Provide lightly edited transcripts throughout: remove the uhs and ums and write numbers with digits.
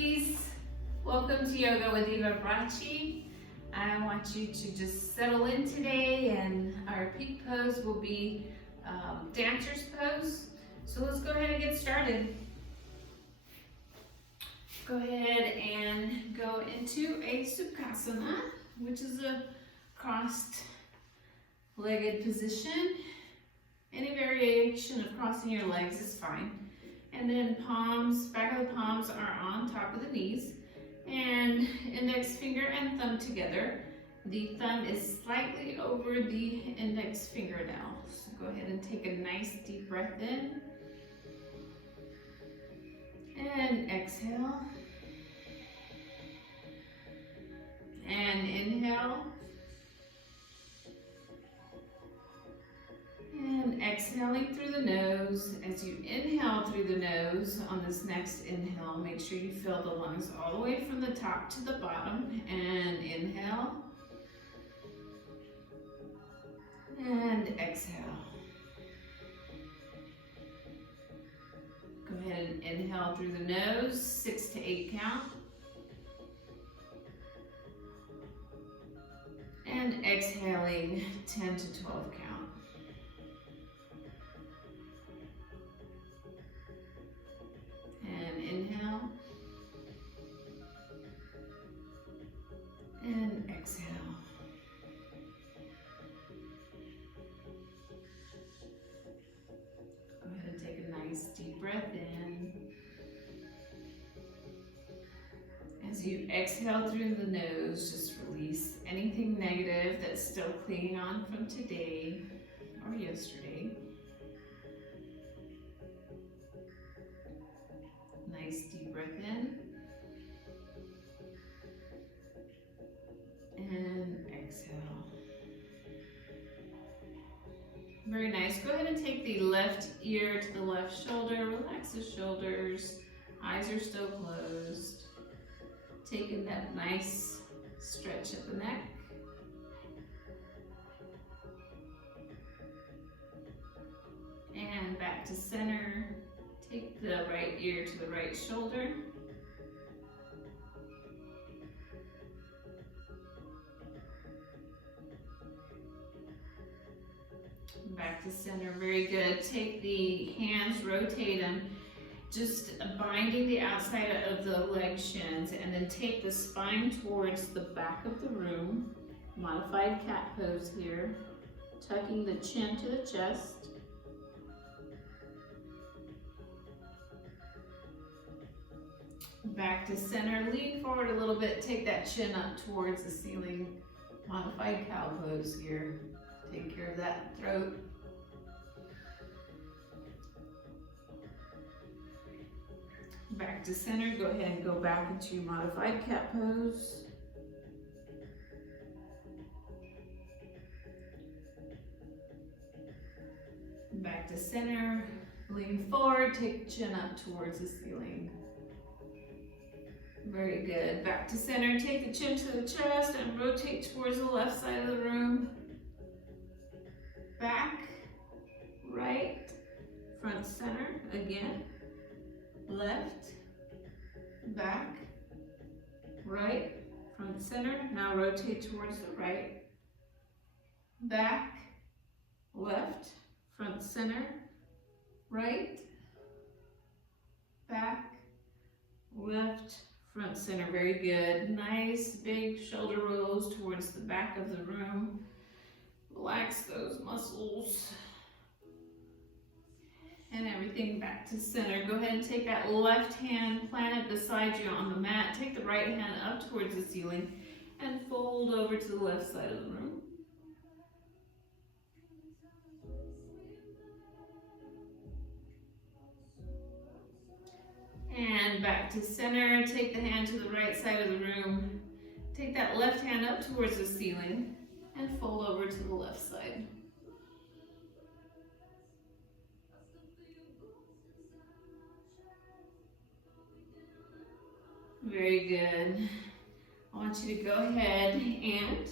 ladies, welcome to Yoga with Eva Bratschi. I want you to just settle in today, and our peak pose will be dancer's pose. So let's go ahead and get started. Go ahead and go into a Sukhasana, which is a crossed legged position. Any variation of crossing your legs is fine. And then palms, back of the palms are on top of the knees, and index finger and thumb together. The thumb is slightly over the index fingernail. So go ahead and take a nice deep breath in. And exhale. And inhale. And exhaling through the nose. As you inhale through the nose on this next inhale, make sure you fill the lungs all the way from the top to the bottom. And inhale. And exhale. Go ahead and inhale through the nose, 6 to 8 count. And exhaling 10 to 12 count. And inhale. And exhale. Go ahead and take a nice deep breath in. As you exhale through the nose, just release anything negative that's still clinging on from today or yesterday. Nice deep breath in. And exhale. Very nice. Go ahead and take the left ear to the left shoulder. Relax the shoulders. Eyes are still closed. Taking that nice stretch at the neck. And back to center. Take the right ear to the right shoulder. Back to center, very good. Take the hands, rotate them, just binding the outside of the leg shins, and then take the spine towards the back of the room. Modified cat pose here. Tucking the chin to the chest. Back to center, lean forward a little bit, take that chin up towards the ceiling. Modified cow pose here. Take care of that throat. Back to center, go ahead and go back into your modified cat pose. Back to center, lean forward, take the chin up towards the ceiling. Very good. Back to center, take the chin to the chest and rotate towards the left side of the room. Back, right, front, center, again. Left, back, right, front, center. Now rotate towards the right. Back, left, front, center, right, back, left, front, center. Very good. Nice big shoulder rolls towards the back of the room. Relax those muscles. And everything back to center. Go ahead and take that left hand, plant it beside you on the mat. Take the right hand up towards the ceiling and fold over to the left side of the room. And back to center. Take the hand to the right side of the room. Take that left hand up towards the ceiling and fold over to the left side. Very good. I want you to go ahead and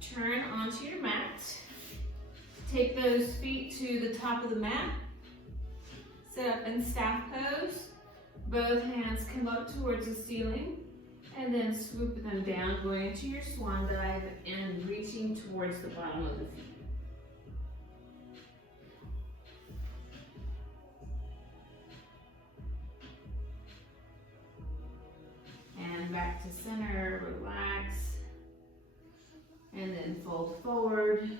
turn onto your mat. Take those feet to the top of the mat. Sit up in staff pose. Both hands come up towards the ceiling and then swoop them down, going into your swan dive and reaching towards the bottom of the feet. And back to center, relax, and then fold forward.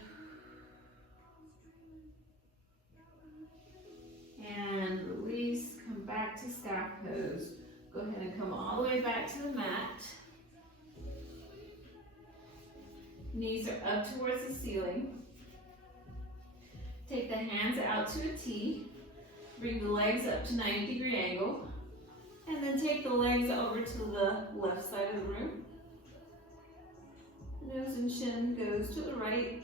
And release, come back to staff pose. Go ahead and come all the way back to the mat. Knees are up towards the ceiling. Take the hands out to a T. Bring the legs up to 90-degree angle. And then take the legs over to the left side of the room. Nose and chin goes to the right.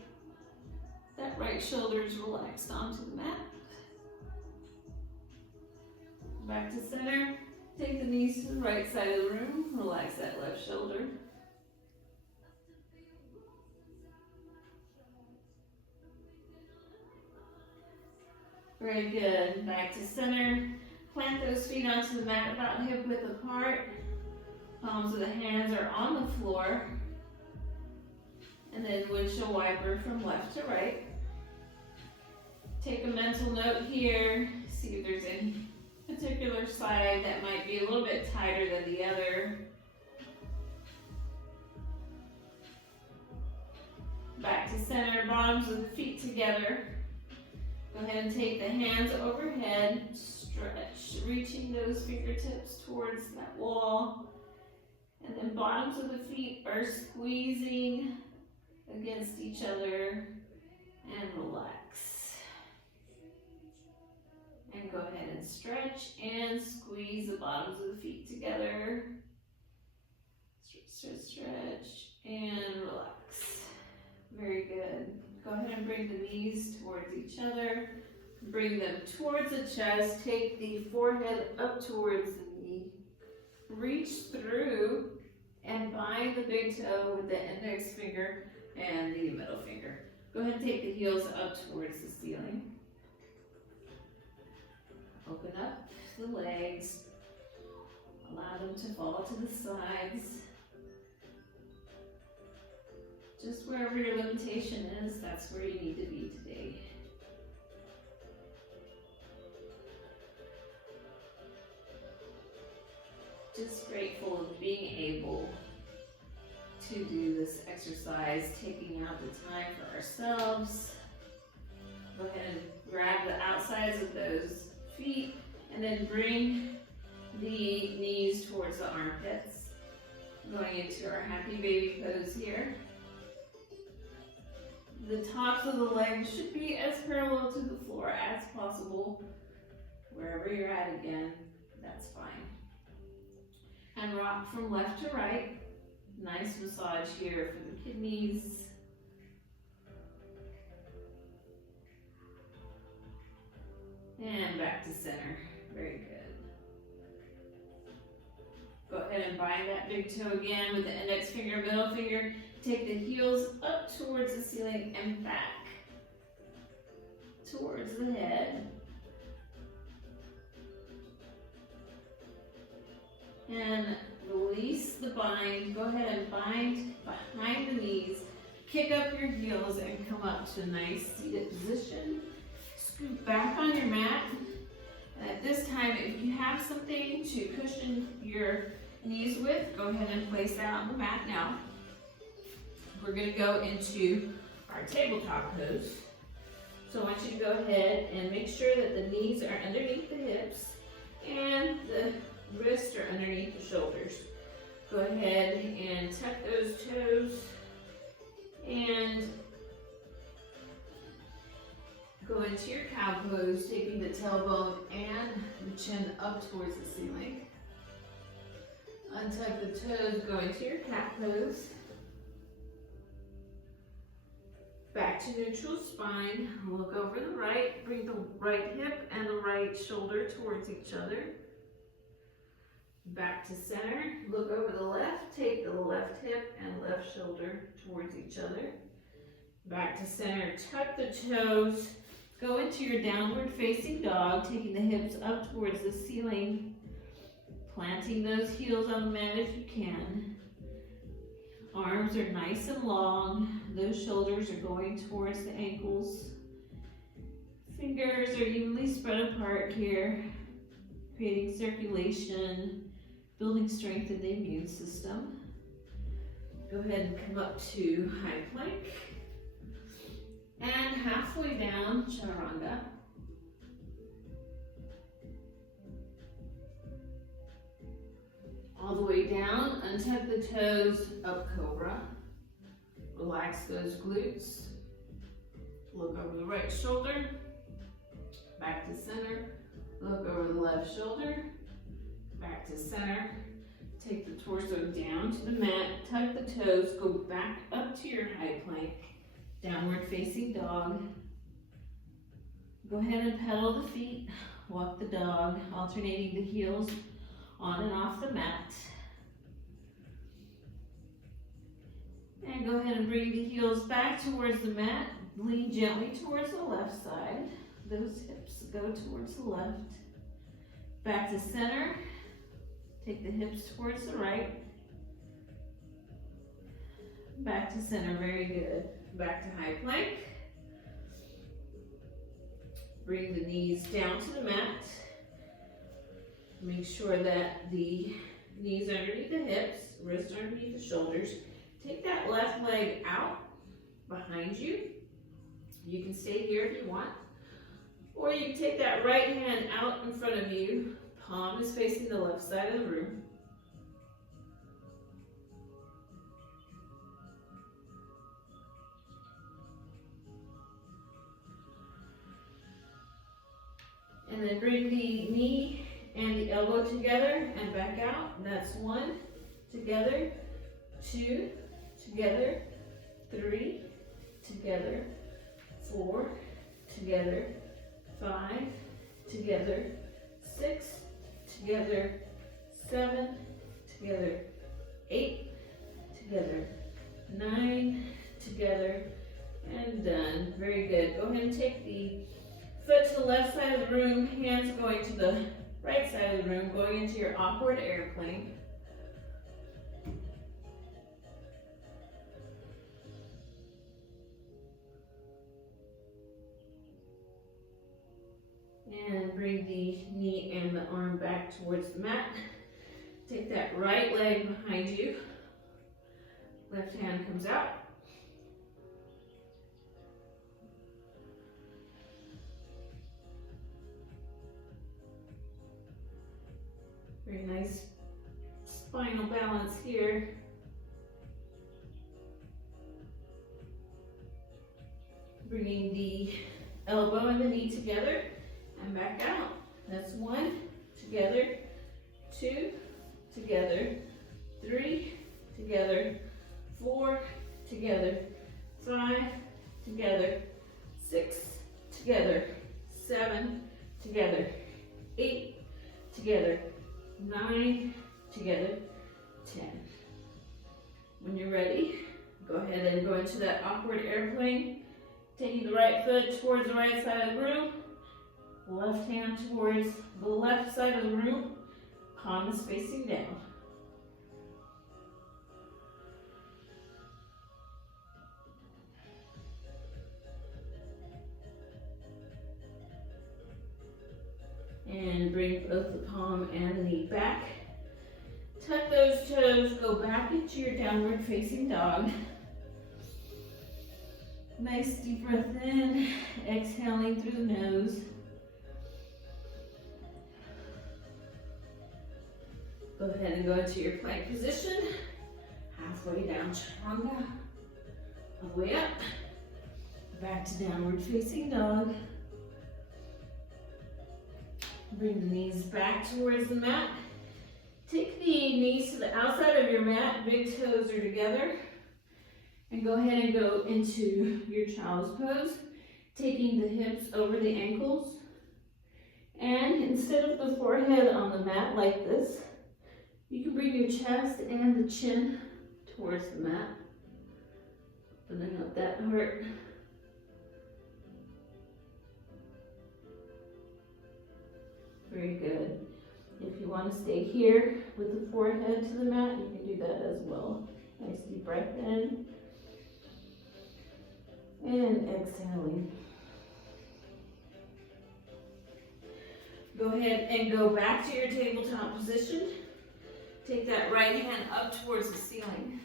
That right shoulder is relaxed onto the mat. Back to center. Take the knees to the right side of the room. Relax that left shoulder. Very good. Back to center. Plant those feet onto the mat about hip width apart. Palms of the hands are on the floor. And then windshield wiper from left to right. Take a mental note here. See if there's any particular side that might be a little bit tighter than the other. Back to center, bottoms of the feet together. Go ahead and take the hands overhead, stretch, reaching those fingertips towards that wall. And then bottoms of the feet are squeezing against each other, and relax. And go ahead and stretch and squeeze the bottoms of the feet together. Stretch, stretch, and relax. Very good. Go ahead and bring the knees towards each other. Bring them towards the chest. Take the forehead up towards the knee. Reach through and bind the big toe with the index finger and the middle finger. Go ahead and take the heels up towards the ceiling. Open up the legs. Allow them to fall to the sides. Just wherever your limitation is, that's where you need to be today. Just grateful of being able to do this exercise, taking out the time for ourselves. Go ahead and grab the outsides of those feet and then bring the knees towards the armpits. Going into our happy baby pose here. The tops of the legs should be as parallel to the floor as possible. Wherever you're at again, that's fine. And rock from left to right. Nice massage here for the kidneys. And back to center. Very good. Go ahead and bind that big toe again with the index finger, middle finger. Take the heels up towards the ceiling and back towards the head. And release the bind. Go ahead and bind behind the knees. Kick up your heels and come up to a nice seated position. Scoot back on your mat. And at this time, if you have something to cushion your knees with, go ahead and place that on the mat now. We're going to go into our tabletop pose. So I want you to go ahead and make sure that the knees are underneath the hips and the wrists are underneath the shoulders. Go ahead and tuck those toes and go into your cow pose, taking the tailbone and the chin up towards the ceiling. Untuck the toes, go into your cat pose. Back to neutral spine, look over the right, bring the right hip and the right shoulder towards each other. Back to center, look over the left, take the left hip and left shoulder towards each other. Back to center, tuck the toes, go into your downward facing dog, taking the hips up towards the ceiling. Planting those heels on the mat if you can. Arms are nice and long. Those shoulders are going towards the ankles. Fingers are evenly spread apart here, creating circulation, building strength in the immune system. Go ahead and come up to high plank. And halfway down, chaturanga. All the way down, untuck the toes, up cobra. Relax those glutes. Look over the right shoulder, back to center. Look over the left shoulder, back to center. Take the torso down to the mat, tuck the toes, go back up to your high plank, downward facing dog. Go ahead and pedal the feet, walk the dog, alternating the heels on and off the mat. And go ahead and bring the heels back towards the mat. Lean gently towards the left side. Those hips go towards the left. Back to center. Take the hips towards the right. Back to center, very good. Back to high plank. Bring the knees down to the mat. Make sure that the knees underneath the hips, wrists underneath the shoulders. Take that left leg out behind you. You can stay here if you want. Or you can take that right hand out in front of you. Palm is facing the left side of the room. And then bring the knee and the elbow together and back out. That's 1, together, 2, together, 3, together, 4, together, 5, together, 6, together, 7, together, 8, together, 9, together, and done. Very good. Go ahead and take the foot to the left side of the room, hands going to the right side of the room, going into your awkward airplane. And bring the knee and the arm back towards the mat. Take that right leg behind you. Left hand comes out. Very nice spinal balance here. Bringing the elbow and the knee together and back out. That's 1, together, 2, together, 3, together, 4, together, 5, together, 6, together, 7, together, 8, together, 9, together, 10. When you're ready, go ahead and go into that awkward airplane, taking the right foot towards the right side of the room, left hand towards the left side of the room, palm is facing down. And bring both the palm and the knee back. Tuck those toes, go back into your downward facing dog. Nice deep breath in, exhaling through the nose. Go ahead and go into your plank position. Halfway down, chaturanga. All the way up. Back to downward facing dog. Bring the knees back towards the mat. Take the knees to the outside of your mat. Big toes are together. And go ahead and go into your child's pose. Taking the hips over the ankles. And instead of the forehead on the mat like this, you can bring your chest and the chin towards the mat. Opening up that heart. Very good. If you you want to stay here with the forehead to the mat, you can do that as well. Nice deep breath in. And exhaling. Go ahead and go back to your tabletop position. Take that right hand up towards the ceiling.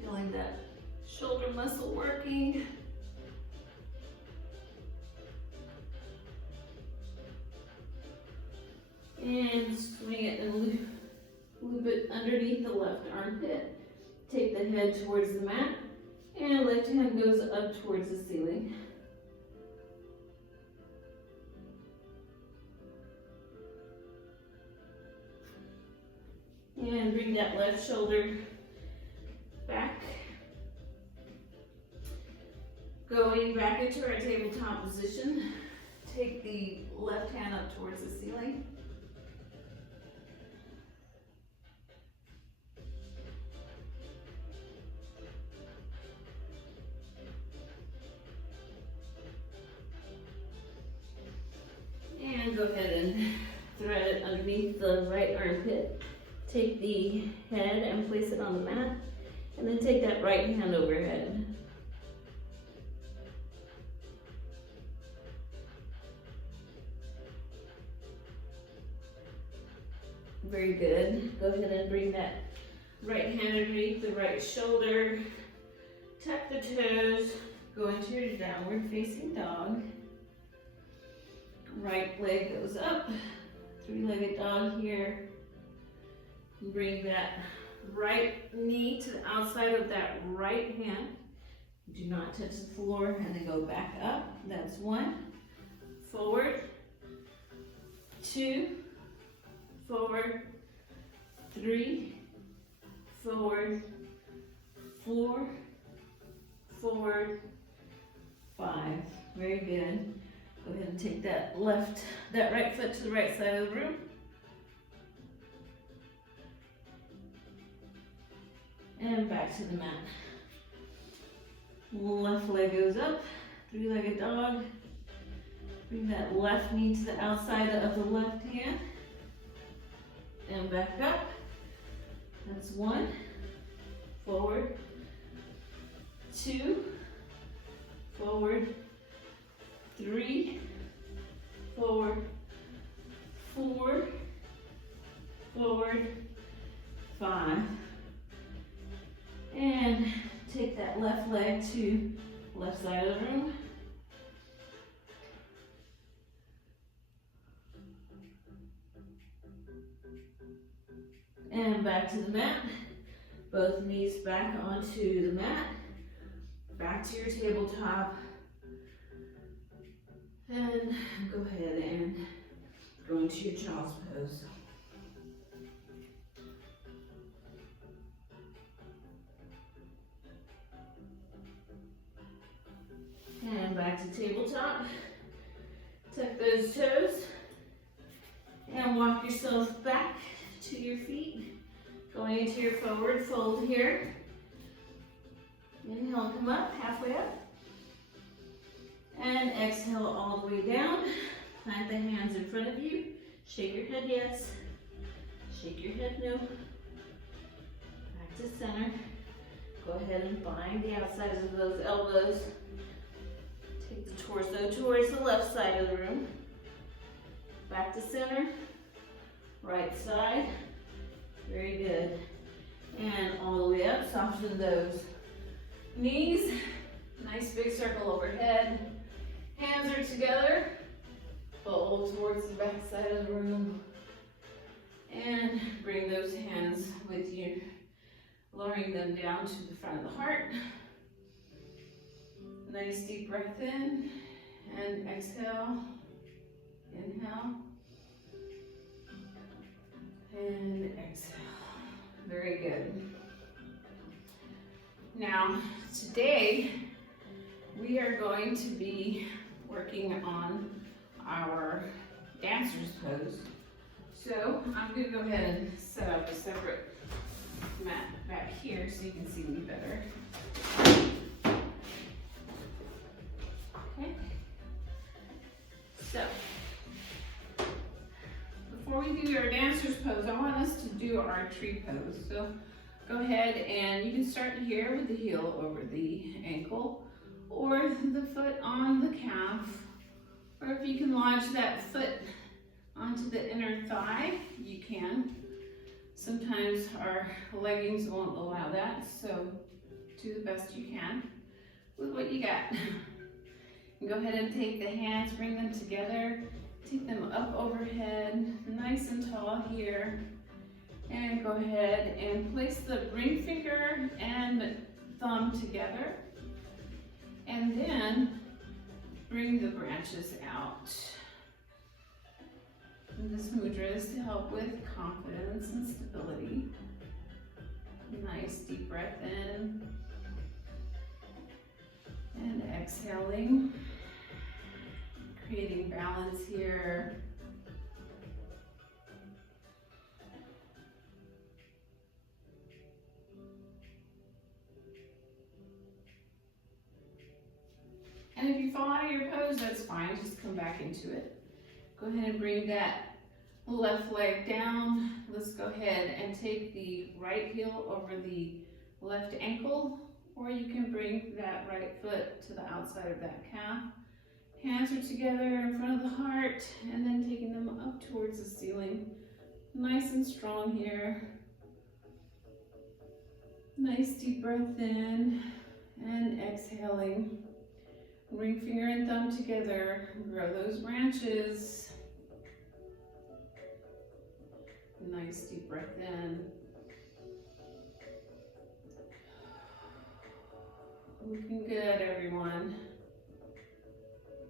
Feeling that shoulder muscle working. And swing it and loop it underneath the left armpit. Take the head towards the mat, and left hand goes up towards the ceiling. And bring that left shoulder back. Going back into our tabletop position. Take the left hand up towards the ceiling. And go ahead and thread it underneath the right armpit. Take the head and place it on the mat, and then take that right hand overhead. Very good. Go ahead and bring that right hand underneath the right shoulder. Tuck the toes. Go into your downward facing dog. Right leg goes up. Three-legged dog here. Bring that right knee to the outside of that right hand. Do not touch the floor, and then go back up. That's 1. Forward. 2. Forward. 3. Forward. 4. Forward. 5. Very good. Go ahead and take that right foot to the right side of the room. And back to the mat. Left leg goes up, three-legged dog. Bring that left knee to the outside of the left hand. And back up. That's 1. Forward. 2. Forward. 3. Forward. 4. Forward. 5. And take that left leg to left side of the room. And back to the mat. Both knees back onto the mat. Back to your tabletop. And go ahead and go into your child's pose. And back to tabletop. Tuck those toes. And walk yourself back to your feet. Going into your forward fold here. Inhale, come up, halfway up. And exhale all the way down. Plant the hands in front of you. Shake your head yes. Shake your head no. Back to center. Go ahead and bind the outsides of those elbows. Take the torso towards the left side of the room. Back to center. Right side. Very good. And all the way up. Soften those knees. Nice big circle overhead. Hands are together. Fold towards the back side of the room. And bring those hands with you, lowering them down to the front of the heart. Nice deep breath in and exhale. Inhale. And exhale. Very good. Now, today we are going to be working on our dancer's pose. So I'm going to go ahead and set up a separate mat back here so you can see me better. Okay. do our dancer's pose, I want us to do our tree pose. So go ahead and you can start here with the heel over the ankle or the foot on the calf. Or if you can lodge that foot onto the inner thigh, you can. Sometimes our leggings won't allow that, so do the best you can with what you got. Go ahead and take the hands, bring them together, take them up overhead, nice and tall here. And go ahead and place the ring finger and thumb together. And then bring the branches out. And this mudra is to help with confidence and stability. Nice deep breath in. And exhaling. Creating balance here. And if you fall out of your pose, that's fine. Just come back into it. Go ahead and bring that left leg down. Let's go ahead and take the right heel over the left ankle, or you can bring that right foot to the outside of that calf. Hands are together in front of the heart, and then taking them up towards the ceiling. Nice and strong here. Nice deep breath in and exhaling. Ring finger and thumb together, grow those branches. Nice deep breath in. Looking good, everyone.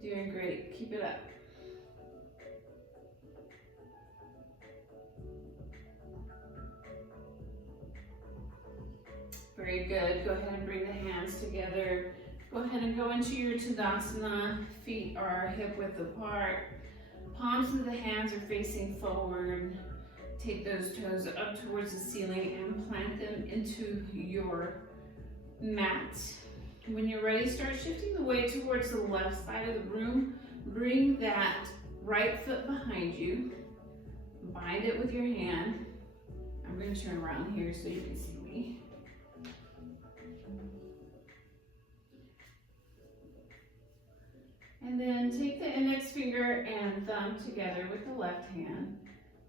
Doing great, keep it up. Very good, go ahead and bring the hands together. Go ahead and go into your Tadasana. Feet are hip width apart. Palms of the hands are facing forward. Take those toes up towards the ceiling and plant them into your mat. When you're ready, start shifting the weight towards the left side of the room. Bring that right foot behind you. Bind it with your hand. I'm going to turn around here so you can see me. And then take the index finger and thumb together with the left hand.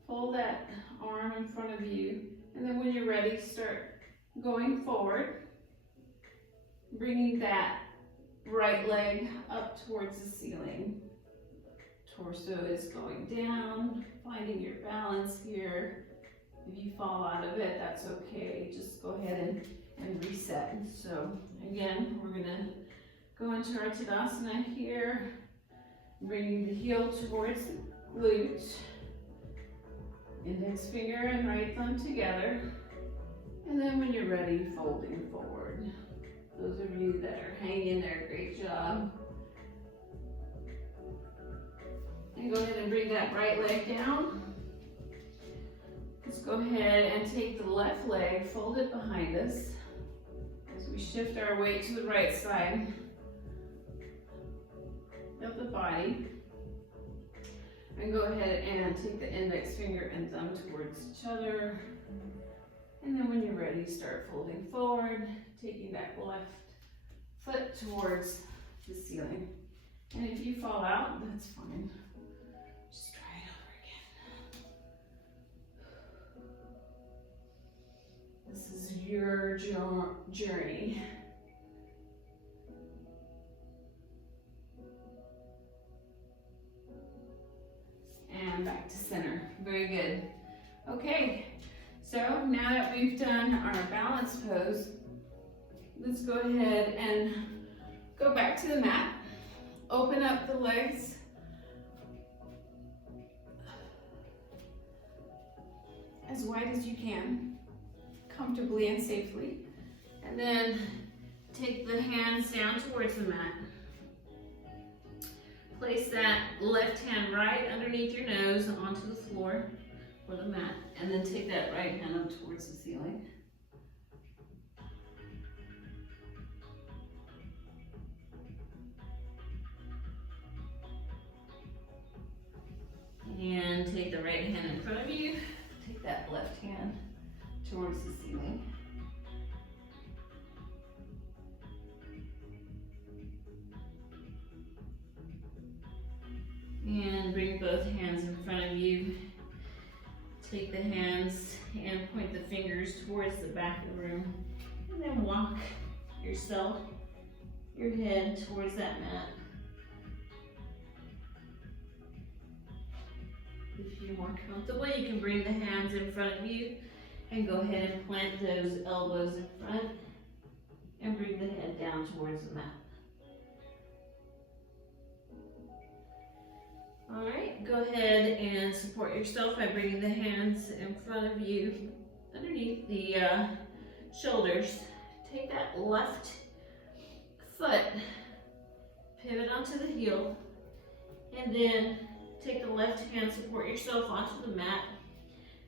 Fold that arm in front of you. And then when you're ready, start going forward. Bringing that right leg up towards the ceiling. Torso is going down, finding your balance here. If you fall out of it, that's okay. Just go ahead and reset. So again, we're gonna go into our Tadasana here, bringing the heel towards the glute. Index finger and right thumb together. And then when you're ready, folding forward. Those of you that are hanging in there, great job. And go ahead and bring that right leg down. Let's go ahead and take the left leg, fold it behind us as we shift our weight to the right side of the body. And go ahead and take the index finger and thumb towards each other. And then when you're ready, start folding forward, taking that left foot towards the ceiling. And if you fall out, that's fine. Just try it over again. This is your journey. And back to center. Very good. Okay, so now that we've done our balance pose, let's go ahead and go back to the mat. Open up the legs. As wide as you can, comfortably and safely. And then take the hands down towards the mat. Place that left hand right underneath your nose onto the floor or the mat, and then take that right hand up towards the ceiling. And take the right hand in front of you, take that left hand towards the ceiling. And bring both hands in front of you. Take the hands and point the fingers towards the back of the room. And then walk yourself, your head towards that mat. If you're more comfortable, you can bring the hands in front of you and go ahead and plant those elbows in front and bring the head down towards the mat. All right, go ahead and support yourself by bringing the hands in front of you underneath the shoulders. Take that left foot, pivot onto the heel, and then take the left hand, support yourself onto the mat.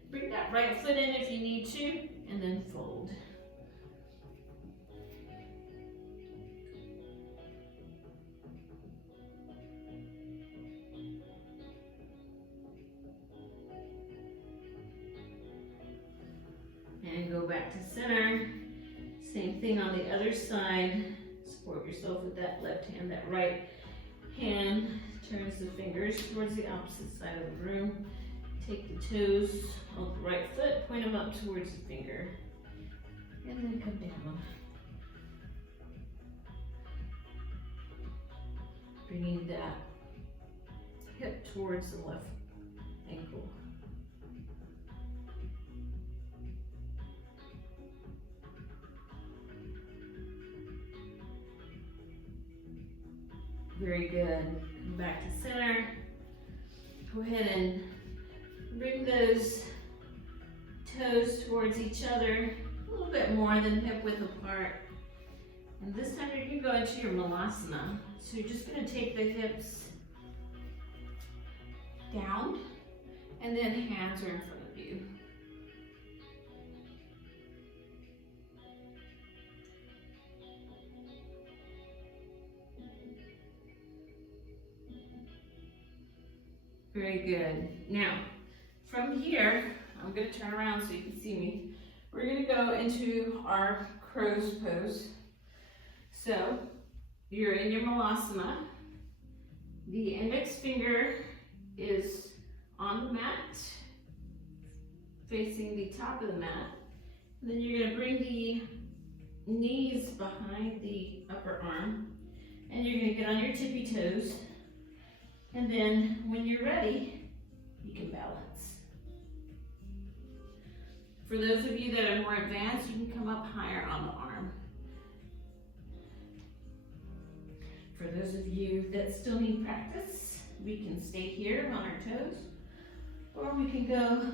Bring that right foot in if you need to, and then fold. And go back to center. Same thing on the other side. Support yourself with that left hand. That right hand turns the fingers towards the opposite side of the room. Take the toes of the right foot, point them up towards the finger, and then come down. Bringing that hip towards the left ankle. Very good. Come back to center. Go ahead and bring those toes towards each other, a little bit more than hip width apart. And this time you're going to go into your malasana. So you're just going to take the hips down, and then hands are in front of you. Very good. Now, from here, I'm going to turn around so you can see me. We're going to go into our crow's pose. So, you're in your malasana. The index finger is on the mat, facing the top of the mat. And then you're going to bring the knees behind the upper arm, and you're going to get on your tippy toes. And then when you're ready, you can balance. For those of you that are more advanced, you can come up higher on the arm. For those of you that still need practice, we can stay here on our toes, or we can go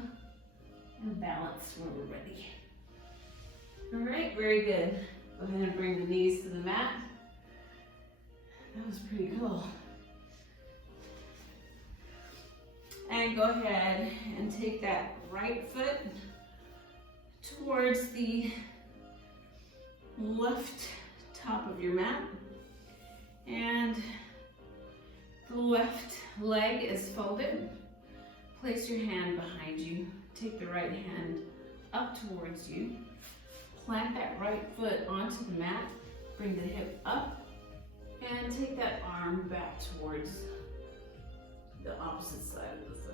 and balance when we're ready. All right, very good. Go ahead and bring the knees to the mat. That was pretty cool. And go ahead and take that right foot towards the left top of your mat. And the left leg is folded. Place your hand behind you. Take the right hand up towards you. Plant that right foot onto the mat. Bring the hip up. And take that arm back towards the opposite side of the foot.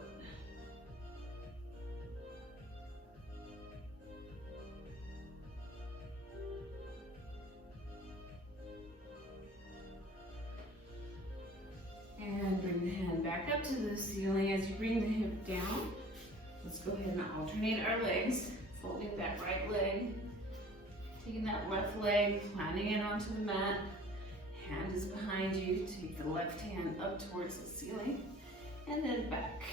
And bring the hand back up to the ceiling. As you bring the hip down, let's go ahead and alternate our legs. Folding that right leg, taking that left leg, planting it onto the mat. Hand is behind you. Take the left hand up towards the ceiling. And then back.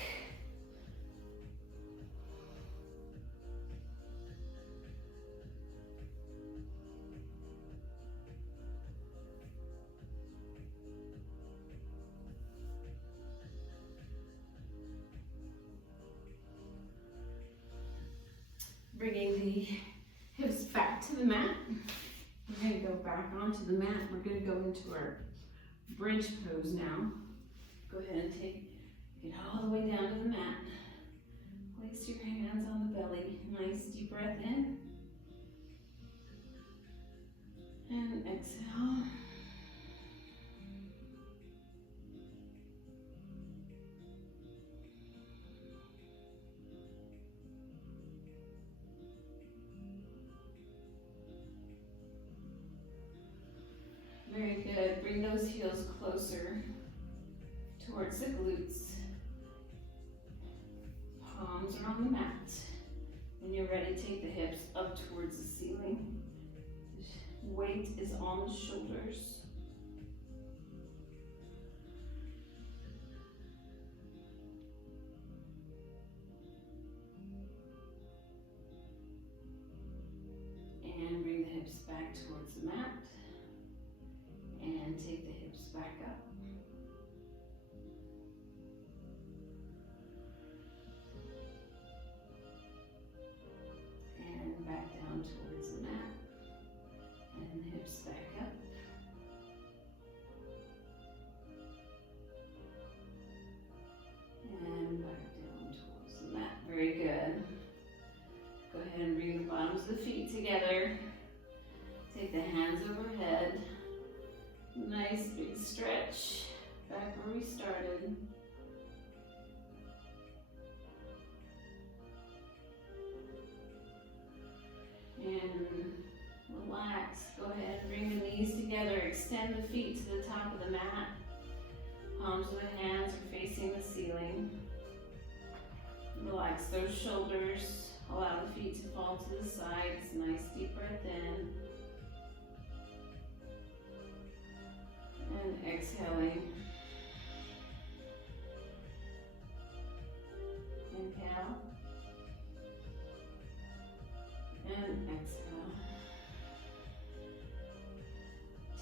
Bringing the hips back to the mat. We're going to go back onto the mat. We're going to go into our bridge pose now. Go ahead and take it all the way down to the mat. those heels closer towards the glutes. Palms are on the mat. When you're ready, take the hips up towards the ceiling. Weight is on the shoulders. And bring the hips back towards the mat. And take the hips back up. And back down towards the mat. And the hips back up. And back down towards the mat. Very good. Go ahead and bring the bottoms of the feet together. Take the hands overhead. Nice big stretch back where we started. And relax. Go ahead and bring the knees together. Extend the feet to the top of the mat. Palms of the hands are facing the ceiling. Relax those shoulders. Allow the feet to fall to the sides. Nice deep breath in. And exhaling. Inhale. And exhale.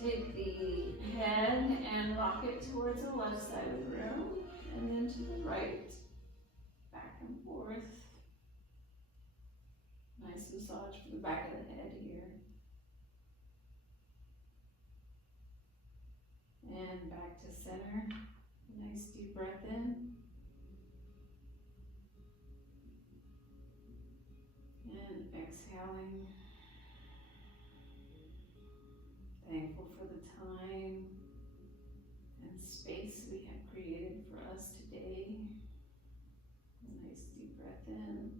Take the head and rock it towards the left side of the room and then to the right. Back and forth. Nice massage for the back of the head here. And back to center. Nice deep breath in. And exhaling. Thankful for the time and space we have created for us today. Nice deep breath in.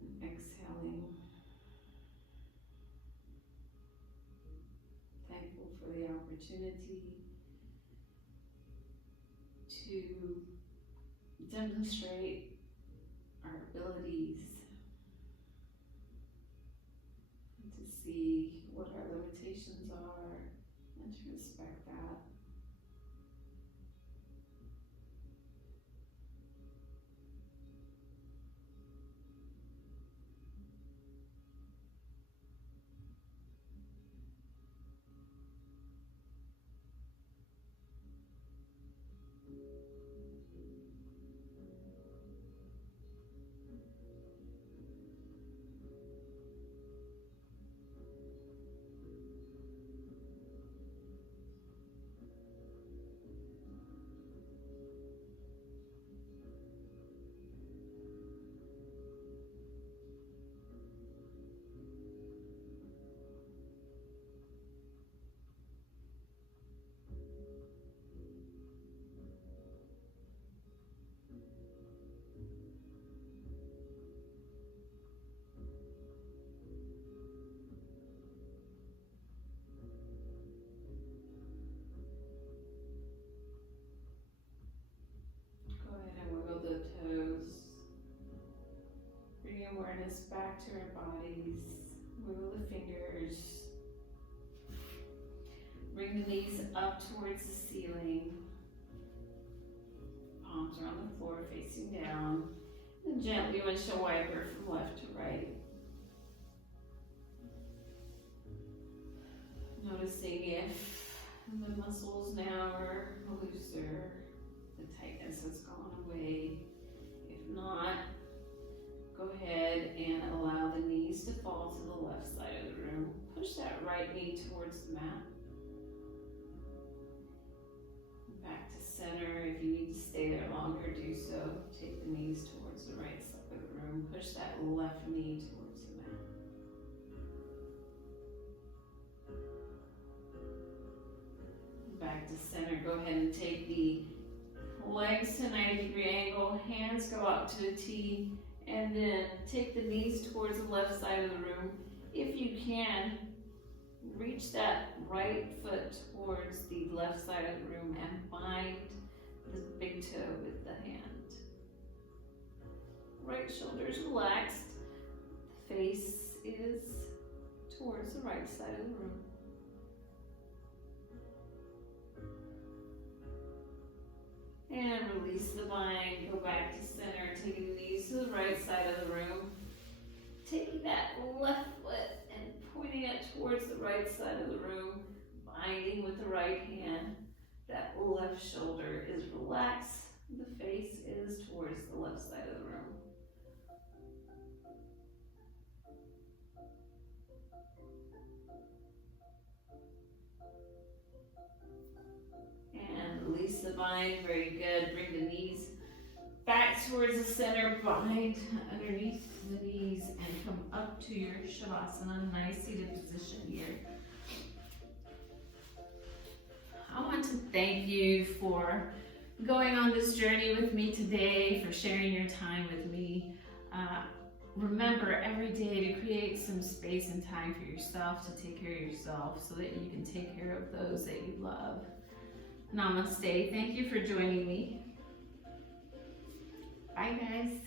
And exhaling. Thankful for the opportunity to demonstrate our abilities, and to see what our limitations are, and to respect that. Awareness back to our bodies. Wiggle the fingers. Bring the knees up towards the ceiling. Palms are on the floor facing down. And gently windshield wiper from left to right. Noticing if the muscles now are looser, the tightness has gone away. If not, go ahead and allow the knees to fall to the left side of the room. Push that right knee towards the mat. Back to center. If you need to stay there longer, do so. Take the knees towards the right side of the room. Push that left knee towards the mat. Back to center. Go ahead and take the legs to 90-degree angle. Hands go out to a T. And then take the knees towards the left side of the room. If you can, reach that right foot towards the left side of the room and bind the big toe with the hand. Right shoulder is relaxed. The face is towards the right side of the room. And release the bind, go back to center, taking the knees to the right side of the room. Taking that left foot and pointing it towards the right side of the room, binding with the right hand. That left shoulder is relaxed, the face is towards the left side of the room. And release the bind, very good. Bring the knees back towards the center, bind underneath the knees and come up to your Shavasana, nice seated position here. I want to thank you for going on this journey with me today, for sharing your time with me. Remember every day to create some space and time for yourself, to take care of yourself so that you can take care of those that you love. Namaste. Thank you for joining me. Bye, guys.